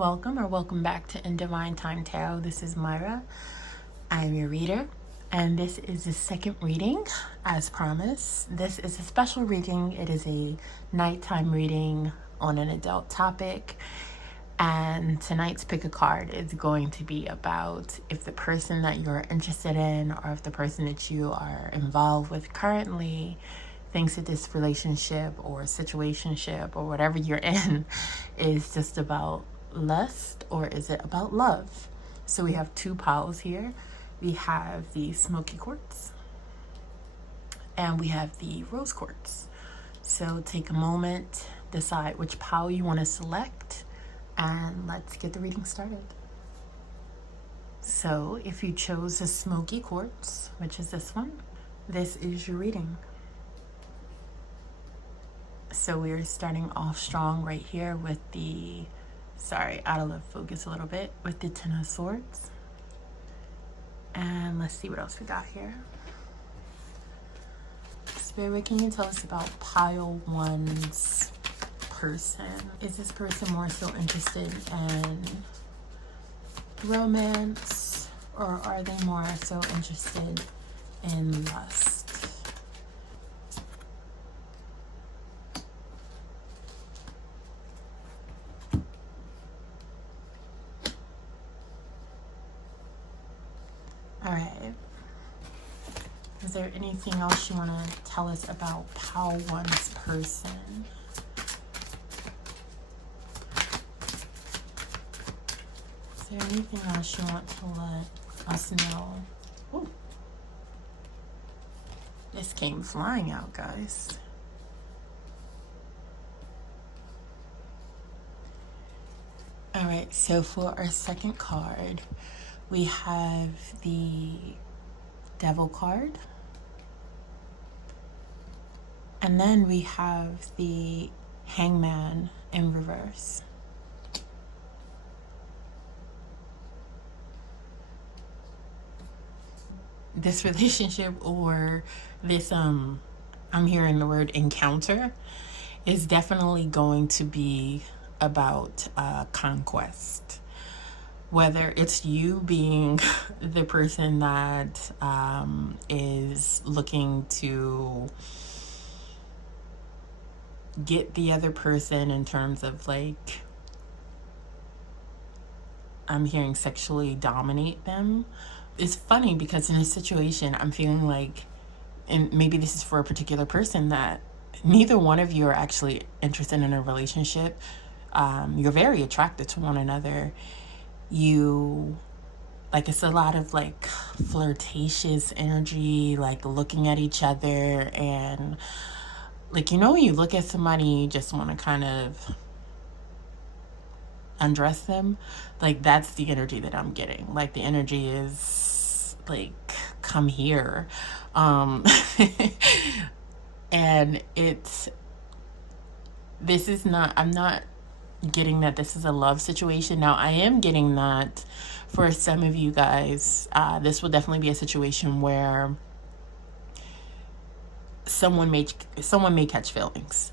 Welcome or welcome back to In Divine Time Tarot. This is Myra. I am your reader, and this is the second reading, as promised. This is a special reading. It is a nighttime reading on an adult topic, and tonight's pick a card is going to be about if the person that you're interested in or if the person that you are involved with currently thinks that this relationship or situationship or whatever you're in is just about lust or is it about love. So we have two piles here. We have the smoky quartz and we have the rose quartz. So take a moment, decide which pile you want to select, and let's get the reading started. So if you chose the smoky quartz, which is this one, this is your reading. So we're starting off strong right here with the, out of focus a little bit, with the Ten of Swords. And let's see what else we got here. Spirit, can you tell us about pile one's person? Is this person more so interested in romance, or are they more so interested in lust? All right. Is there anything else you want to tell us about pile one's person? Is there anything else you want to let us know? Ooh. This came flying out, guys. All right, so for our second card, we have the Devil card. And then we have the Hangman in reverse. This relationship, or this, I'm hearing the word encounter, is definitely going to be about conquest. Whether it's you being the person that is looking to get the other person in terms of, like, I'm hearing sexually dominate them. It's funny because in a situation I'm feeling like, and maybe this is for a particular person, that neither one of you are actually interested in a relationship. You're very attracted to one another. You, like, it's a lot of like flirtatious energy, like looking at each other, and like, you know, when you look at somebody, you just want to kind of undress them. Like, that's the energy that I'm getting. Like, the energy is like, come here. And this is not, I'm not getting that this is a love situation. Now, I am getting that for some of you guys, this will definitely be a situation where someone may catch feelings,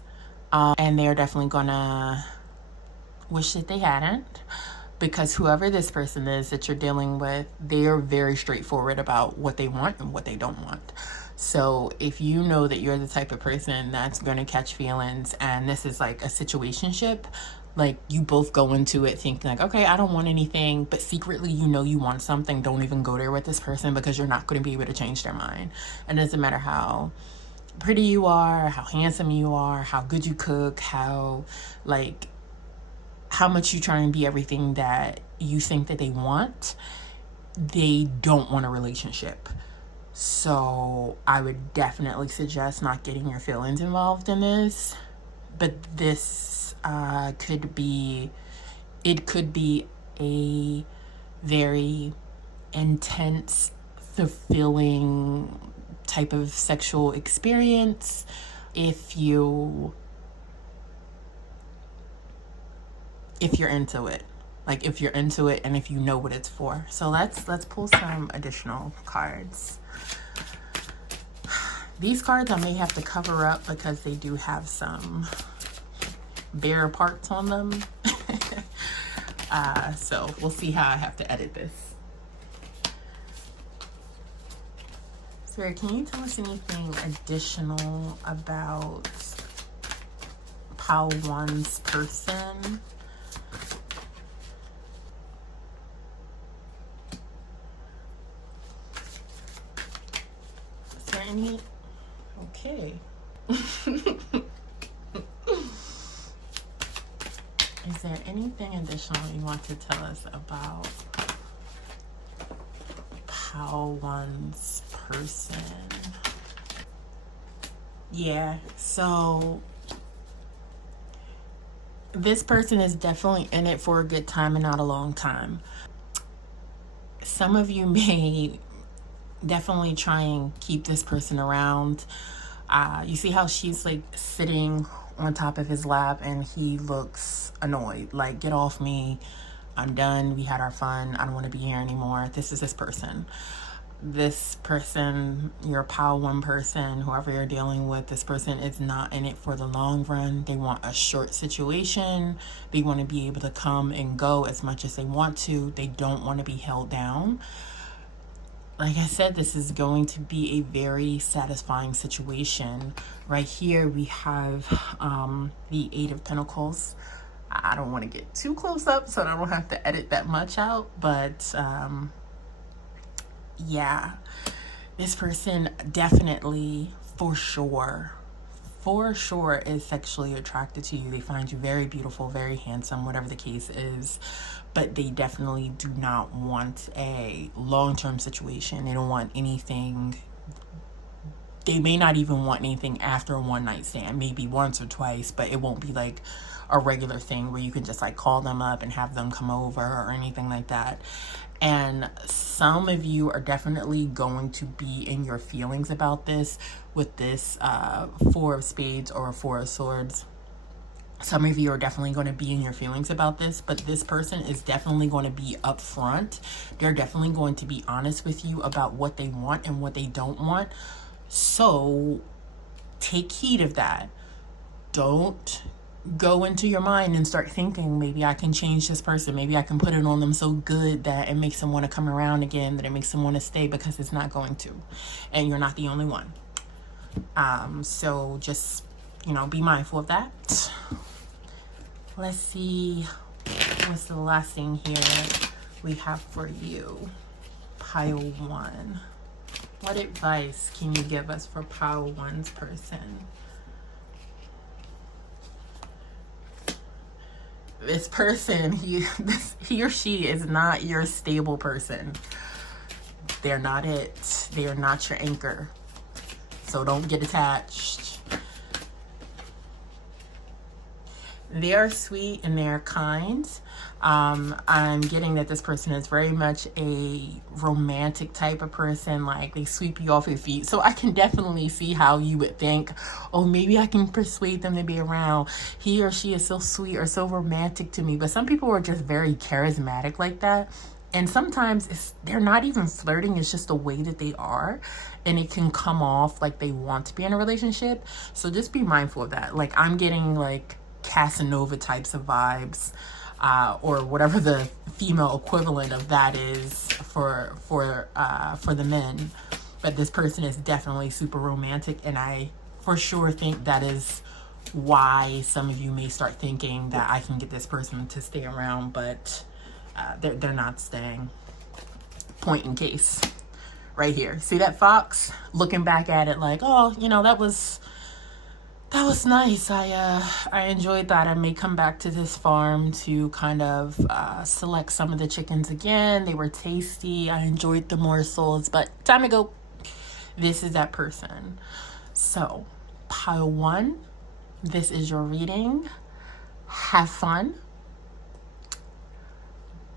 and they're definitely gonna wish that they hadn't, because whoever this person is that you're dealing with, they are very straightforward about what they want and what they don't want. So if you know that you're the type of person that's going to catch feelings, and this is like a situationship, like, you both go into it thinking like, okay, I don't want anything, but secretly you know you want something, don't even go there with this person, because you're not going to be able to change their mind. And it doesn't matter how pretty you are, how handsome you are, how good you cook, how much you try and be everything that you think that they want, they don't want a relationship. So I would definitely suggest not getting your feelings involved in this. But this could be a very intense, fulfilling type of sexual experience if you're into it. Like, if you're into it and if you know what it's for. So let's pull some additional cards. These cards I may have to cover up because they do have some bare parts on them. So we'll see how I have to edit this. Sarah, can you tell us anything additional about Pile 1's person? Is there any? Okay. Is there anything additional you want to tell us about Pile 1's person? Yeah, so this person is definitely in it for a good time and not a long time. Some of you may definitely try and keep this person around. You see how she's like sitting on top of his lap and he looks annoyed, like, get off me, I'm done, we had our fun, I don't want to be here anymore. This is this person. This person, your Pile 1 person, whoever you're dealing with, this person is not in it for the long run. They want a short situation. They want to be able to come and go as much as they want to. They don't want to be held down. Like I said, this is going to be a very satisfying situation. Right here we have the 8 of Pentacles. I don't want to get too close up so I don't have to edit that much out, but yeah, this person definitely for sure is sexually attracted to you. They find you very beautiful, very handsome, whatever the case is, but they definitely do not want a long-term situation. They don't want anything. They may not even want anything after a one-night stand, maybe once or twice, but it won't be like a regular thing where you can just like call them up and have them come over or anything like that. And some of you are definitely going to be in your feelings about this with this 4 of Spades or 4 of Swords. Some of you are definitely going to be in your feelings about this, but this person is definitely going to be upfront. They're definitely going to be honest with you about what they want and what they don't want. So take heed of that. Don't go into your mind and start thinking, maybe I can change this person. Maybe I can put it on them so good that it makes them want to come around again, that it makes them want to stay, because it's not going to. And you're not the only one. So just, be mindful of that. Let's see what's the last thing here we have for you, Pile 1. What advice can you give us for Pile 1's person? This person, he or she is not your stable person. They're not it. They are not your anchor. So don't get attached. They are sweet and they're kind. I'm getting that this person is very much a romantic type of person. Like, they sweep you off your feet. So I can definitely see how you would think, oh, maybe I can persuade them to be around. He or she is so sweet or so romantic to me. But some people are just very charismatic like that. And sometimes they're not even flirting. It's just the way that they are. And it can come off like they want to be in a relationship. So just be mindful of that. Like, I'm getting like Casanova types of vibes, or whatever the female equivalent of that is for the men. But this person is definitely super romantic, and I for sure think that is why some of you may start thinking that I can get this person to stay around, but they're not staying. Point in case, right here. See that fox looking back at it like, oh, that was nice. I enjoyed that. I may come back to this farm to kind of select some of the chickens again. They were tasty. I enjoyed the morsels, but time to go. This is that person. So, Pile 1, this is your reading. Have fun.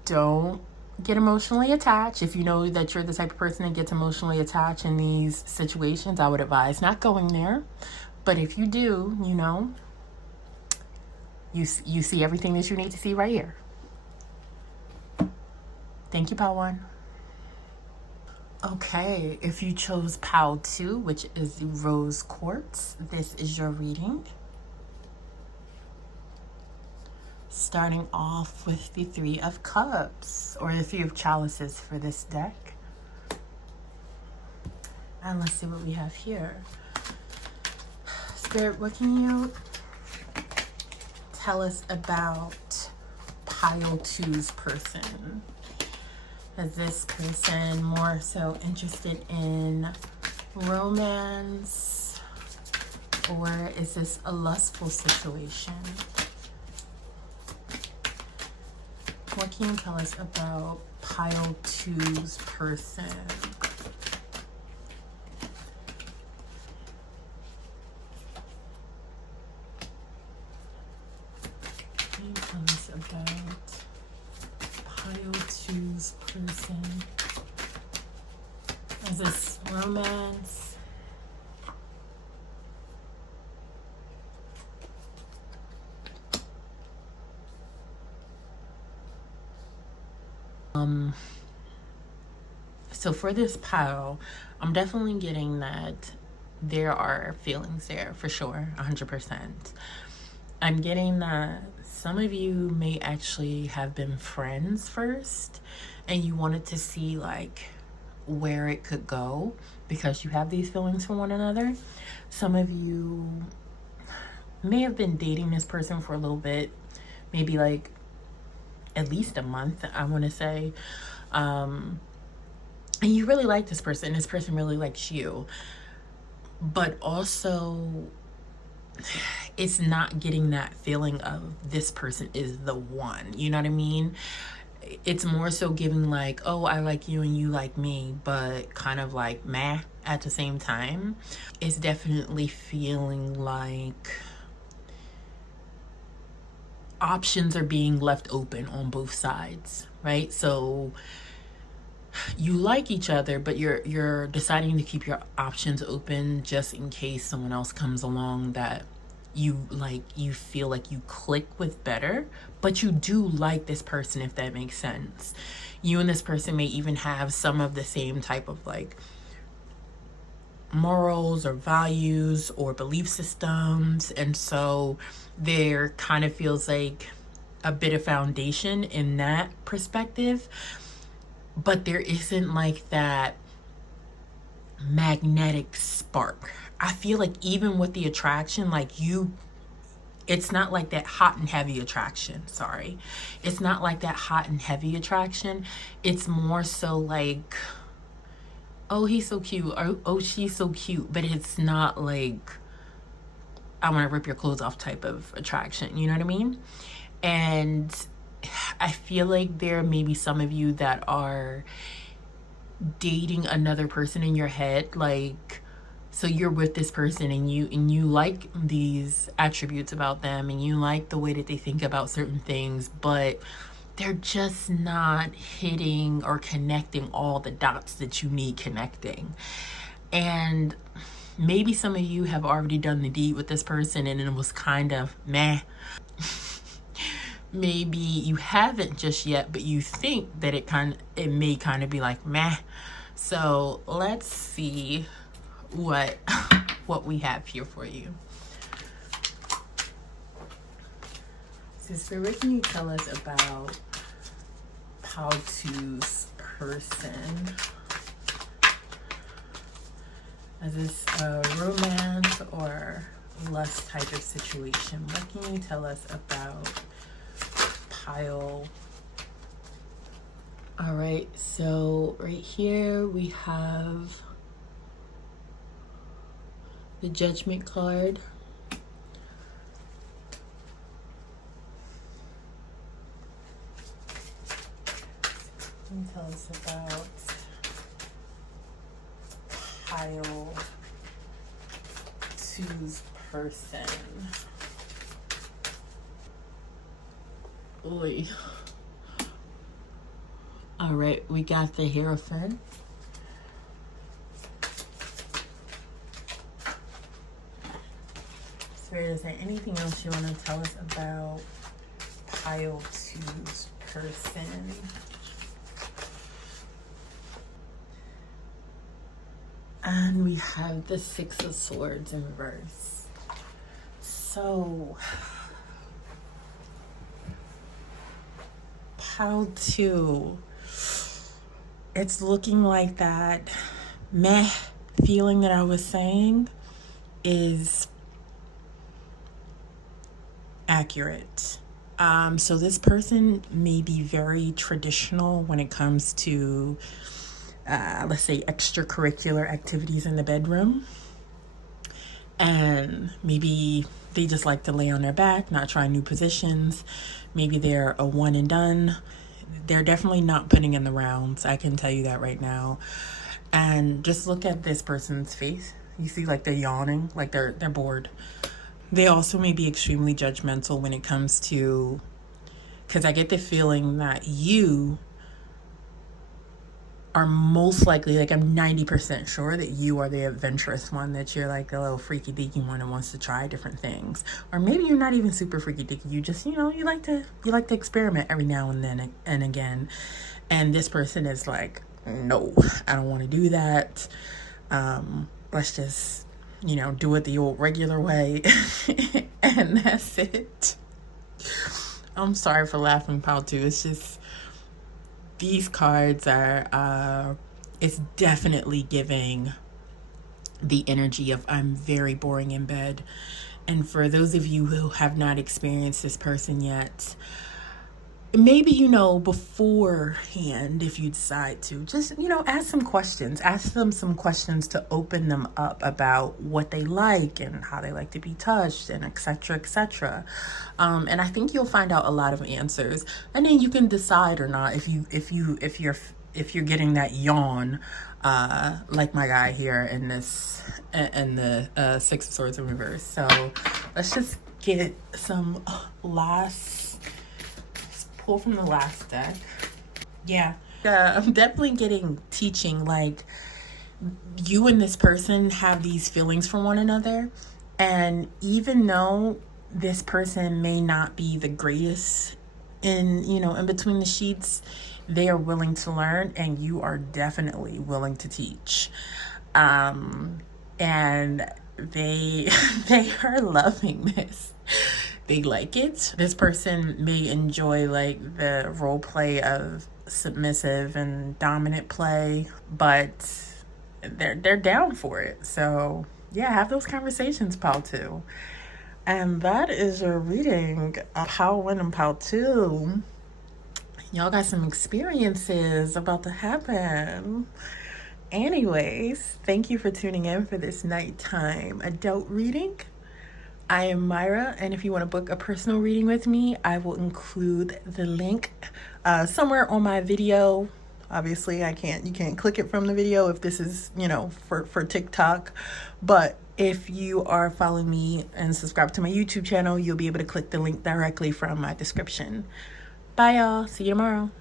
Don't get emotionally attached. If you know that you're the type of person that gets emotionally attached in these situations, I would advise not going there. But if you do, you see everything that you need to see right here. Thank you, Pile 1. Okay, if you chose Pile 2, which is the Rose Quartz, this is your reading. Starting off with the Three of Cups, or the Three of Chalices for this deck. And let's see what we have here. Spirit, what can you tell us about pile two's person? Is this person more so interested in romance, or is this a lustful situation? What can you tell us about pile two's person? What can you tell us about pile two's person? Is this romance? So for this pile, I'm definitely getting that there are feelings there for sure, 100%. I'm getting that some of you may actually have been friends first and you wanted to see like where it could go because you have these feelings for one another. Some of you may have been dating this person for a little bit, maybe like at least a month, I want to say. And you really like this person. This person really likes you. But also, it's not getting that feeling of this person is the one. You know what I mean? It's more so giving like, oh, I like you and you like me, but kind of like meh at the same time. It's definitely feeling like options are being left open on both sides, right? So you like each other, but you're deciding to keep your options open just in case someone else comes along that you feel like you click with better. But you do like this person, if that makes sense. You and this person may even have some of the same type of like morals or values or belief systems, and so there kind of feels like a bit of foundation in that perspective. But there isn't like that magnetic spark. I feel like even with the attraction, like it's not like that hot and heavy attraction. Sorry. It's not like that hot and heavy attraction. It's more so like, oh, he's so cute. Or, oh, she's so cute. But it's not like, I want to rip your clothes off type of attraction. You know what I mean? And I feel like there may be some of you that are dating another person in your head, like, so you're with this person and you like these attributes about them and you like the way that they think about certain things, but they're just not hitting or connecting all the dots that you need connecting. And maybe some of you have already done the deed with this person and it was kind of meh. Maybe you haven't just yet, but you think that it may kind of be like meh. So let's see what we have here for you. So Spirit, can you tell us about pile two's person? Is this a romance or lust type of situation? What can you tell us about pile? All right, so right here we have the Judgment card. Can you tell us about pile two's person? Oy. All right, we got the Hierophant. Spirit, is there anything else you want to tell us about pile two's person? And we have the Six of Swords in reverse. So Pile 2. It's looking like that meh feeling that I was saying is accurate. So this person may be very traditional when it comes to, let's say, extracurricular activities in the bedroom. And maybe they just like to lay on their back, not try new positions. Maybe they're a one and done. They're definitely not putting in the rounds. I can tell you that right now. And just look at this person's face. You see, like, they're yawning, like they're bored. They also may be extremely judgmental when it comes to, because I get the feeling that you are most likely, like, I'm 90% sure that you are the adventurous one, that you're like a little freaky deaky one and wants to try different things. Or maybe you're not even super freaky deaky. You just, you like to experiment every now and then and again. And this person is like, no, I don't want to do that. Let's just, do it the old regular way. And that's it. I'm sorry for laughing, pal, too. It's just, these cards are, it's definitely giving the energy of I'm very boring in bed. And for those of you who have not experienced this person yet, maybe, beforehand, if you decide to, just, ask some questions. Ask them some questions to open them up about what they like and how they like to be touched, and etc., etc. And I think you'll find out a lot of answers. And then you can decide or not if you're getting that yawn, like my guy here in the Six of Swords in reverse. So let's just get some pull from the last deck. Yeah, I'm definitely getting teaching, like, you and this person have these feelings for one another, and even though this person may not be the greatest in between the sheets, they are willing to learn, and you are definitely willing to teach. And they they are loving this. They like it. This person may enjoy, like, the role play of submissive and dominant play, but they're down for it. So yeah, have those conversations, pal, too. And that is your reading of Pal 1 and Pal 2. Y'all got some experiences about to happen. Anyways, thank you for tuning in for this nighttime adult reading. I am Myra, and if you want to book a personal reading with me, I will include the link somewhere on my video. Obviously, you can't click it from the video if this is, for TikTok. But if you are following me and subscribe to my YouTube channel, you'll be able to click the link directly from my description. Bye, y'all. See you tomorrow.